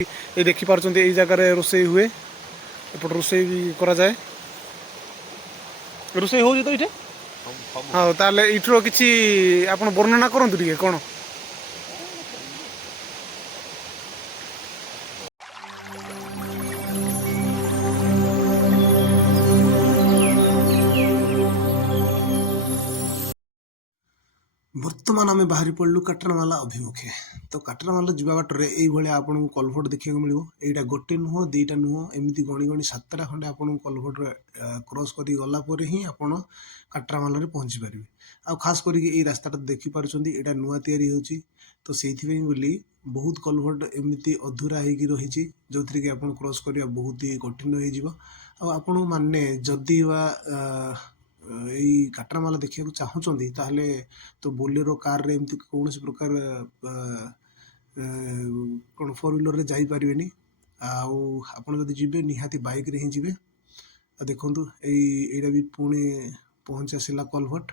ये देखिपार ये जगार रोषे हुए एपट रोषे भी करा जाए रोषे हो तो ये हाँ ताले इठर किसी आप वर्णना करूँ टे कौन बर्तमान आम बाहरी पड़लु काटरामाला अभिमुखे तो काटरामाला जावा बाटर ये आपको कलभट देखा मिलो यहाँ गोटे नुह दुईटा नुह एमती गणी गणी 7टा खंडे आपको कलभट क्रॉस कर गलापर ही आप काटरामाल पहुँची पारे आ खास करके रास्ता देखिपार्टी यहाँ नुआ या तो से बहुत कलभट एमती अधूरा हो रही जो थी कि आप क्रॉस करवा बहुत ही कठिन हो माने जदि यही काटरामाला देखा चाहूँगी ताहले तो बोलेरो कार रे एमती कौन प्रकार कौन 4 व्हीलर रे जाई पारिबेनी आपड़ जब जी निहाती बाइक रे ही जी देखु यहीटा भी पुणी पहुँच आसला कलभट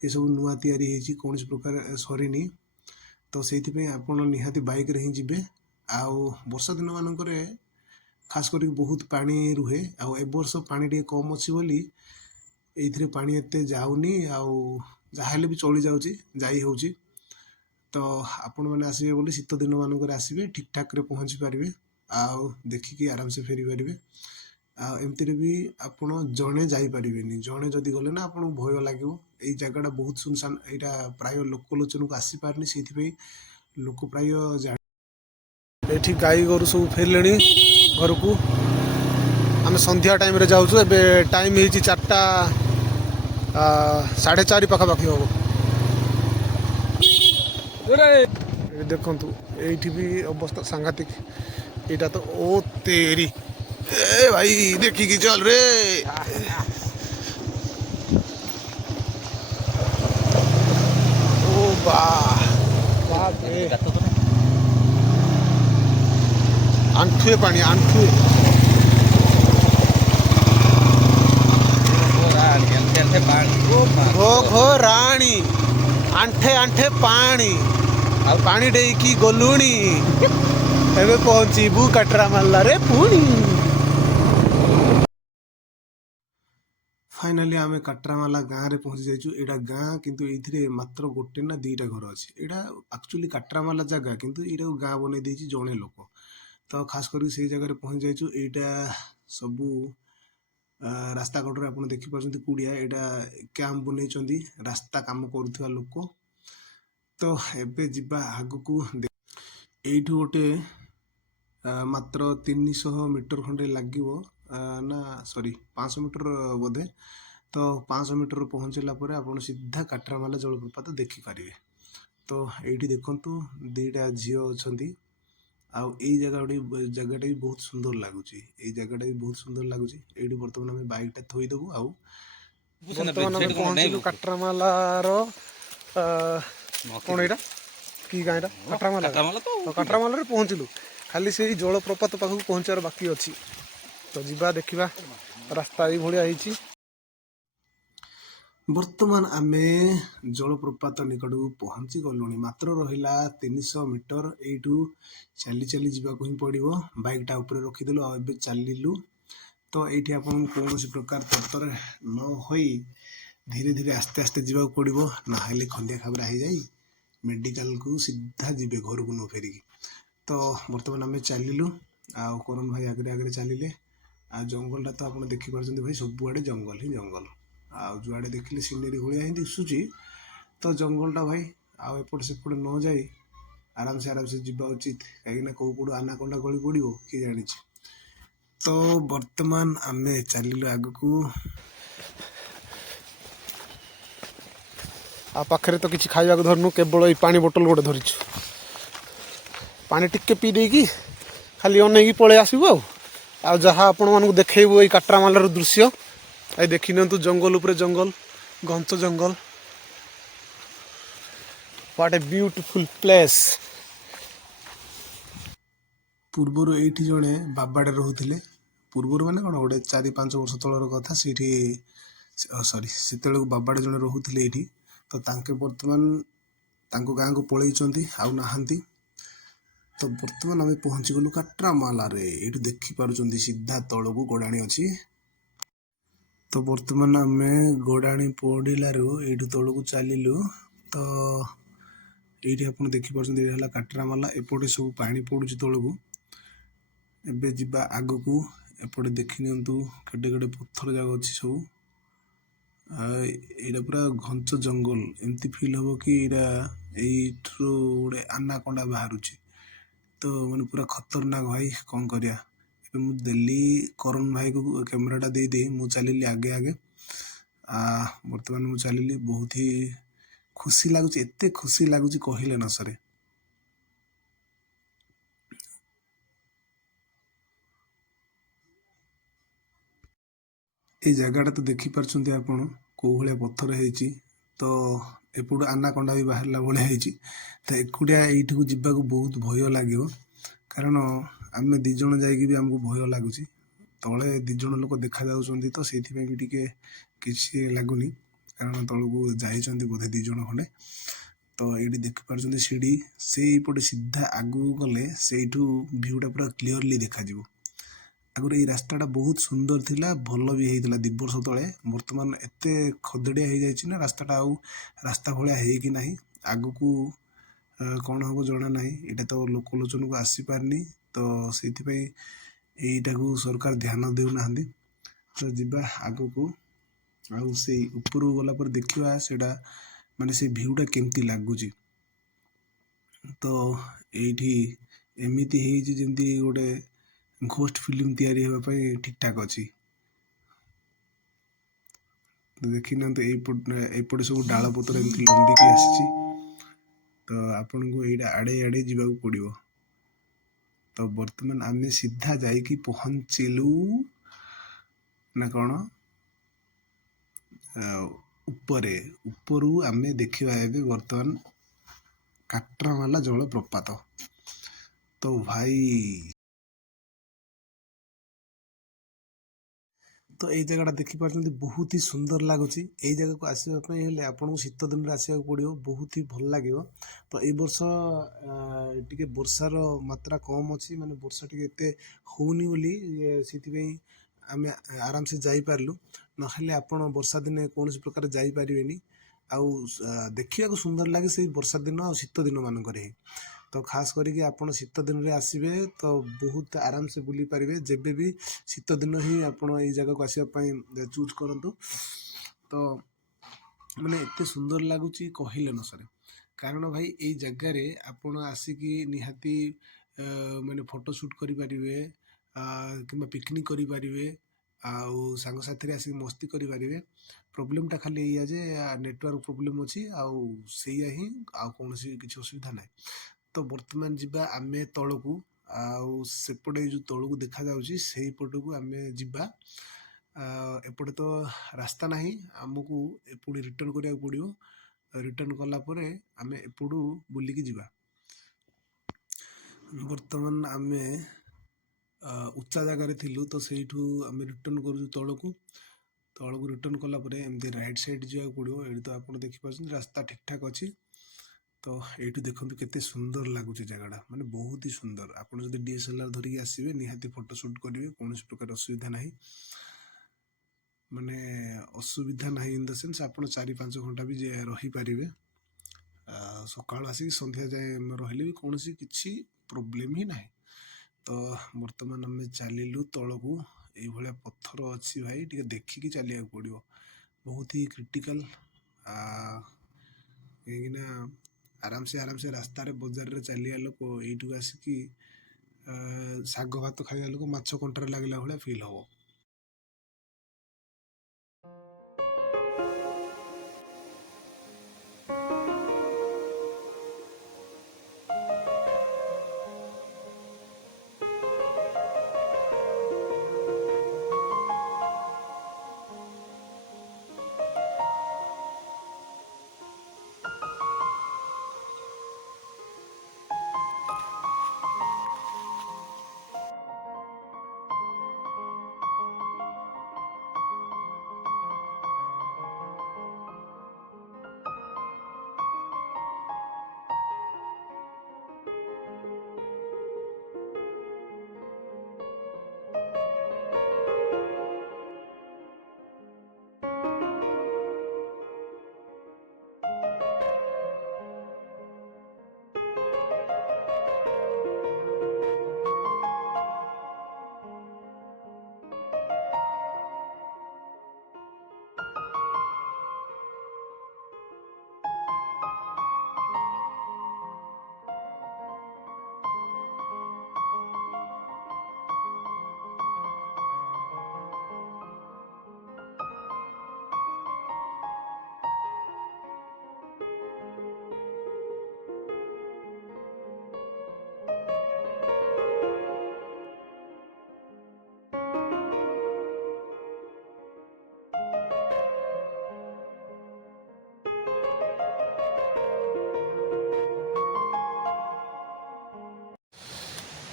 ये सब नुआ या कौन प्रकार सरीनी तो से आप निहाती बाइक रे ही जी वर्षा दिन मानक खास कर बहुत पानी रुहे ए वर्ष पानी टे कम अच्छी बोली ये पानी एते जाऊनी आहाले भी चली जाई होची तो आपण मैंने आसबे बोली शीत दिन मानक आसबे ठीक ठाक रे पहुँची पारे देखिकी आराम से फेरी पारे एमती भी आपण जड़े जापर जड़े जदि गले ना आपको भय लगे ये जगह बहुत सुनसान यहाँ प्राय लोकलोचन को आसी पारनी से लोक प्राय ये गाई गोरु सब फेरले घर को आम संध्या टाइम रे जाऊँ ए टाइम हो 4टा 4:30 पाखापाखि हम देखु ये भी अवस्था सांघातिक यहाँ तो ओ तेरी ए भाई देखिकी चल रे ओ बाप रे आंठुए पानी आंठुए घो राणी आंठे आंठे पानी पानी डेकी गलुणी एबे पहुँचबू काटरामाला रे पुणी फाइनाली आम काटरामाला गाँव में पहुँची जाइए यहाँ गाँ किंतु ये मात्र गोटे ना 2टा घर अच्छे यहाँ एक्चुअली काटरामाला जगह किंतु ये गाँ बन देती जड़े लोक तो खास कर से जगह पहुँच जाइए यहाँ सबू रास्ता कड़े आप देखिपार कूड़िया यहाँ कैंप बन रास्ता काम करुवा लोक तो एबे जीवा आग को यू गोटे मात्र 300 मीटर खंडे लगे ना सॉरी 500 मीटर बोधे तो 500 मीटर पहुँचला आप सीधा काटरामाला जलप्रपात देखिपारे तो ये देखु 2टा झील अच्छा आई जगह भी बहुत सुंदर लगुच जगहटा भी बहुत सुंदर लगुच ये बर्तमान आम बाइकटा थोईदेबू बर्तमान पहुँचलु काटरामालार कौन यहाँ कि गाँव काटरामाला तो काटरामाला पहुँचलु खाली से जलप्रपात पाखक पहुँचार बाकी अच्छी तो जीवा देखा रास्ता ये बर्तमान आमे जलप्रपात निकट को पहुँची गलु मात्र रहा 300 मीटर यू चली चली जावाक ही पड़ो बाइकटा ऊपर रखीदेलु आबे चलू तो ये आपन कौन प्रकार तरतर न होई धीरे धीरे आस्ते आस्ते जावाक पड़ो ना खंदिया खाबरा हो जाए मेडिकल को सीधा जीवे घर को न फेरिकी तो बर्तमान आम चलू करण भाई आगे आगे चलिले जंगलटा तो आप देखिपार भाई सबुआड़े जंगल ही जंगल जुआड़े देखिले सीनेरी भाया ही दिशुची तो जंगलटा भाई आपट सेपटे न जाए आराम से जीवा उचित कहीं कौ पड़ो आनाकोंडा गली पड़ो किए जानी तो बर्तमान आम चलू आग को पाखे तो किसी खाइबा धरनु केवल ये पानी बोतल गोटे धरीचु पानी टिके पी देकी खाली अनेक पलि आसबू आ जहाँ आपण मानक देखू ये काटरामालार दृश्य ये देखी नियंतु जंगल उपरे जंगल घंच जंगल व्हाट ए ब्यूटीफुल प्लेस पूर्वर ये जड़े बाबाड़े रोते पूर्वर माने कौन गोटे 4-5 वर्ष तलर कथा से सॉरी से बाबाड़े जड़े रोते ये तो तांके बर्तमान गाँ को पलैंती आउ नहांती ତ ବର୍ତ୍ତମାନ ଆମେ ପହଞ୍ଚିଗଲୁ କାଟ୍ରାମାଲାରେ। ଏଇଠୁ ଦେଖିପାରୁଛନ୍ତି ସିଧା ତଳକୁ ଗଡ଼ାଣି ଅଛି। ତ ବର୍ତ୍ତମାନ ଆମେ ଗଡ଼ାଣି ପଡ଼ିଲାରୁ ଏଇଠୁ ତଳକୁ ଚାଲିଲୁ। ତ ଏଇଠି ଆପଣ ଦେଖିପାରୁଛନ୍ତି ଏଇଟା ହେଲା କାଟ୍ରାମାଲା। ଏପଟେ ସବୁ ପାଣି ପଡ଼ୁଛି ତଳକୁ। ଏବେ ଯିବା ଆଗକୁ। ଏପଟେ ଦେଖି ନିଅନ୍ତୁ କେଡ଼େ କେଡ଼େ ପଥର ଯାକ ଅଛି ସବୁ। ଏଇଟା ପୁରା ଘଞ୍ଚ ଜଙ୍ଗଲ। ଏମିତି ଫିଲ୍ ହବ କି ଏଇଟା ଏଇଠୁ ଗୋଟେ ଆନାକୋଣ୍ଡା ବାହାରୁଛି। ତ ମାନେ ପୁରା ଖତରନାକ ଭାଇ, କ'ଣ କରିବା। ଏବେ ମୁଁ ଦେଲି କରଣ ଭାଇକୁ କ୍ୟାମେରାଟା ଦେଇଦେଇ ମୁଁ ଚାଲିଲି ଆଗେ ଆଗେ। ବର୍ତ୍ତମାନ ମୁଁ ଚାଲିଲି। ବହୁତ ହି ଖୁସି ଲାଗୁଛି, ଏତେ ଖୁସି ଲାଗୁଛି କହିଲେ ନ ସରେ। ଏଇ ଜାଗାଟା ତ ଦେଖିପାରୁଛନ୍ତି ଆପଣ କୋଉ ଭଳିଆ ପଥର ହେଇଛି। ତ ଏପଟୁ ଆନାକୋଣ୍ଡା ବି ବାହାରିଲା ଭଳିଆ ହେଇଛି। ତ ଏକୁଟିଆ ଏଇଠିକୁ ଯିବାକୁ ବହୁତ ଭୟ ଲାଗିବ, କାରଣ ଆମେ 2 ଜଣ ଯାଇକି ବି ଆମକୁ ଭୟ ଲାଗୁଛି। ତଳେ 2 ଜଣ ଲୋକ ଦେଖାଯାଉଛନ୍ତି, ତ ସେଇଥିପାଇଁ ବି ଟିକେ କିଛି ଲାଗୁନି, କାରଣ ତଳକୁ ଯାଇଛନ୍ତି ବୋଧେ 2 ଜଣ ଖଣ୍ଡେ। ତ ଏଇଠି ଦେଖିପାରୁଛନ୍ତି ସିଡ଼ି। ସେଇପଟେ ସିଧା ଆଗକୁ ଗଲେ ସେଇଠୁ ଭିଉଟା ପୁରା କ୍ଲିଅରଲି ଦେଖାଯିବ। ଆଗରୁ ଏଇ ରାସ୍ତାଟା ବହୁତ ସୁନ୍ଦର ଥିଲା, ଭଲ ବି ହେଇଥିଲା 2 ବର୍ଷ ତଳେ। ବର୍ତ୍ତମାନ ଏତେ ଖଦଡ଼ିଆ ହେଇଯାଇଛି ନା ରାସ୍ତାଟା, ଆଉ ରାସ୍ତା ଭଳିଆ ହେଇକି ନାହିଁ। ଆଗକୁ କ'ଣ ହବ ଜଣା ନାହିଁ। ଏଇଟା ତ ଲୋକଲୋଚନକୁ ଆସିପାରିନି, ତ ସେଇଥିପାଇଁ ଏଇଟାକୁ ସରକାର ଧ୍ୟାନ ଦେଉନାହାନ୍ତି। ତ ଯିବା ଆଗକୁ, ଆଉ ସେଇ ଉପରକୁ ଗଲା ପରେ ଦେଖିବା ସେଇଟା ମାନେ ସେଇ ଭିଉଟା କେମିତି ଲାଗୁଛି। ତ ଏଇଠି ଏମିତି ହେଇଛି ଯେମିତି ଗୋଟେ ଘୋଷ୍ଟ ଫିଲ୍ମ ତିଆରି ହେବା ପାଇଁ ଠିକ୍ ଠାକ୍ ଅଛି। ଦେଖିନିଅନ୍ତୁ ଏଇପଟେ ସବୁ ଡାଳପତ୍ର ଏମିତି ଲମ୍ବିକି ଆସିଛି। ତ ଆପଣଙ୍କୁ ଏଇଟା ଆଡ଼େଇ ଆଡ଼େଇ ଯିବାକୁ ପଡ଼ିବ। ତ ବର୍ତ୍ତମାନ ଆମେ ସିଧା ଯାଇକି ପହଞ୍ଚିଲୁ ନା କ'ଣ ଉପରୁ ଆମେ ଦେଖିବା ଏବେ ବର୍ତ୍ତମାନ କାଟ୍ରାମାଲା ଜଳପ୍ରପାତ। ତ ଭାଇ, ତ ଏଇ ଜାଗାଟା ଦେଖିପାରୁଛନ୍ତି ବହୁତ ହି ସୁନ୍ଦର ଲାଗୁଛି। ଏଇ ଜାଗାକୁ ଆସିବା ପାଇଁ ହେଲେ ଆପଣଙ୍କୁ ଶୀତ ଦିନରେ ଆସିବାକୁ ପଡ଼ିବ, ବହୁତ ହି ଭଲ ଲାଗିବ। ତ ଏଇ ବର୍ଷ ଟିକେ ବର୍ଷାର ମାତ୍ରା କମ୍ ଅଛି, ମାନେ ବର୍ଷା ଟିକେ ଏତେ ହଉନି ବୋଲି ସେଥିପାଇଁ ଆମେ ଆରାମସେ ଯାଇପାରିଲୁ। ନହେଲେ ଆପଣ ବର୍ଷା ଦିନେ କୌଣସି ପ୍ରକାର ଯାଇପାରିବେନି। ଆଉ ଦେଖିବାକୁ ସୁନ୍ଦର ଲାଗେ ସେଇ ବର୍ଷା ଦିନ ଆଉ ଶୀତ ଦିନ ମାନଙ୍କରେ ହିଁ। ତ ଖାସ କରିକି ଆପଣ ଶୀତ ଦିନରେ ଆସିବେ ତ ବହୁତ ଆରାମସେ ବୁଲି ପାରିବେ। ଯେବେ ବି ଶୀତ ଦିନ ହିଁ ଆପଣ ଏଇ ଜାଗାକୁ ଆସିବା ପାଇଁ ଚୁଜ୍ କରନ୍ତୁ। ତ ମାନେ ଏତେ ସୁନ୍ଦର ଲାଗୁଛି କହିଲେ ନ ସରେ। କାରଣ ଭାଇ ଏଇ ଜାଗାରେ ଆପଣ ଆସିକି ନିହାତି ମାନେ ଫଟୋ ସୁଟ୍ କରିପାରିବେ, କିମ୍ବା ପିକନିକ୍ କରିପାରିବେ, ଆଉ ସାଙ୍ଗସାଥିରେ ଆସିକି ମସ୍ତି କରିପାରିବେ। ପ୍ରୋବ୍ଲେମଟା ଖାଲି ଏଇଆ ଯେ ନେଟୱାର୍କ ପ୍ରୋବ୍ଲେମ୍ ଅଛି, ଆଉ ସେଇଆ ହିଁ, ଆଉ କୌଣସି କିଛି ଅସୁବିଧା ନାହିଁ। ତ ବର୍ତ୍ତମାନ ଯିବା ଆମେ ତଳକୁ, ଆଉ ସେପଟେ ଯେଉଁ ତଳକୁ ଦେଖାଯାଉଛି ସେଇପଟକୁ ଆମେ ଯିବା। ଏପଟେ ତ ରାସ୍ତା ନାହିଁ, ଆମକୁ ପୁଣି ରିଟର୍ନ କରିବାକୁ ପଡ଼ିବ। ରିଟର୍ନ କଲା ପରେ ଆମେ ଏପଟୁ ବୁଲିକି ଯିବା। ବର୍ତ୍ତମାନ ଆମେ ଉଚ୍ଚା ଜାଗାରେ ଥିଲୁ, ତ ସେଇଠୁ ଆମେ ରିଟର୍ନ କରୁଛୁ ତଳକୁ ରିଟର୍ନ କଲା ପରେ ଏମିତି ରାଇଟ୍ ସାଇଡ୍ ଯିବାକୁ ପଡ଼ିବ। ଏଇଠି ତ ଆପଣ ଦେଖିପାରୁଛନ୍ତି ରାସ୍ତା ଠିକ୍ ଠାକ୍ ଅଛି। ତ ଏଇଠୁ ଦେଖନ୍ତୁ କେତେ ସୁନ୍ଦର ଲାଗୁଛି ଜାଗାଟା, ମାନେ ବହୁତ ହି ସୁନ୍ଦର। ଆପଣ ଯଦି DSLR ଧରିକି ଆସିବେ ନିହାତି ଫଟୋ ସୁଟ୍ କରିବେ, କୌଣସି ପ୍ରକାର ଅସୁବିଧା ନାହିଁ। ମାନେ ଅସୁବିଧା ନାହିଁ ଇନ୍ ଦ ସେନ୍ସ ଆପଣ 4-5 ଘଣ୍ଟା ବି ରହିପାରିବେ। ସକାଳୁ ଆସିକି ସନ୍ଧ୍ୟା ଯାଏ ରହିଲେ ବି କୌଣସି କିଛି ପ୍ରୋବ୍ଲେମ୍ ହିଁ ନାହିଁ। ତ ବର୍ତ୍ତମାନ ଆମେ ଚାଲିଲୁ ତଳକୁ। ଏଇଭଳିଆ ପଥର ଅଛି ଭାଇ, ଟିକେ ଦେଖିକି ଚାଲିବାକୁ ପଡ଼ିବ, ବହୁତ ହି କ୍ରିଟିକାଲ। କାହିଁକିନା ଆରାମସେ ରାସ୍ତାରେ ବଜାରରେ ଚାଲିବା ଲୋକ ଏଇଠିକୁ ଆସିକି ଶାଗ ଭାତ ଖାଇବା ଲୋକ ମାଛ କଣ୍ଟାରେ ଲାଗିଲା ଭଳିଆ ଫିଲ୍ ହବ।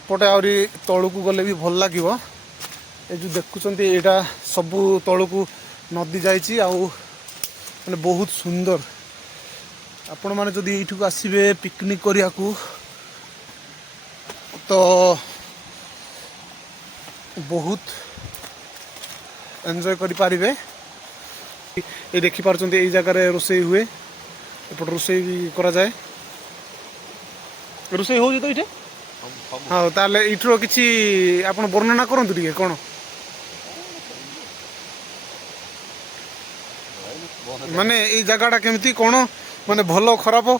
एपटे आहरी तलू गले भी भल लगे ये जो देखुं यहाँ सबू तलू नदी जाइए आने बहुत सुंदर आपण मैंने जदि ये आसबे पिकनिक करने को तो बहुत एंजॉय करें। ये देखिपार यही जगार रोषे हुए एपट रोषे भी करा जाए रोषे हो तो ये हाँ ताले इठर किसी आप वर्णना करतु टे कौन माने ये जगह केमती कौन माने भल खराब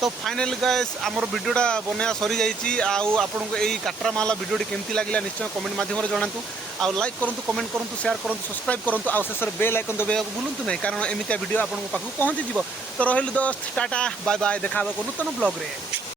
तो फाइनल गाइस आमर वीडियोटा बनया सरी जाइए आपको यही काट्रामाला वीडियोटी केमती लगे निश्चय कमेंट माध्यम जनातु आउ लाइक करूँ कमेंट करूँ शेयर करूँ सब्सक्राइब करूँ आउ शेष बेल आइकन दबाइक भूलु नहीं कारण एमती वीडियो आपको पाखु पहुँची तो रही दोस्त टाटा बाय बाय देखा नूतन ब्लॉग रे।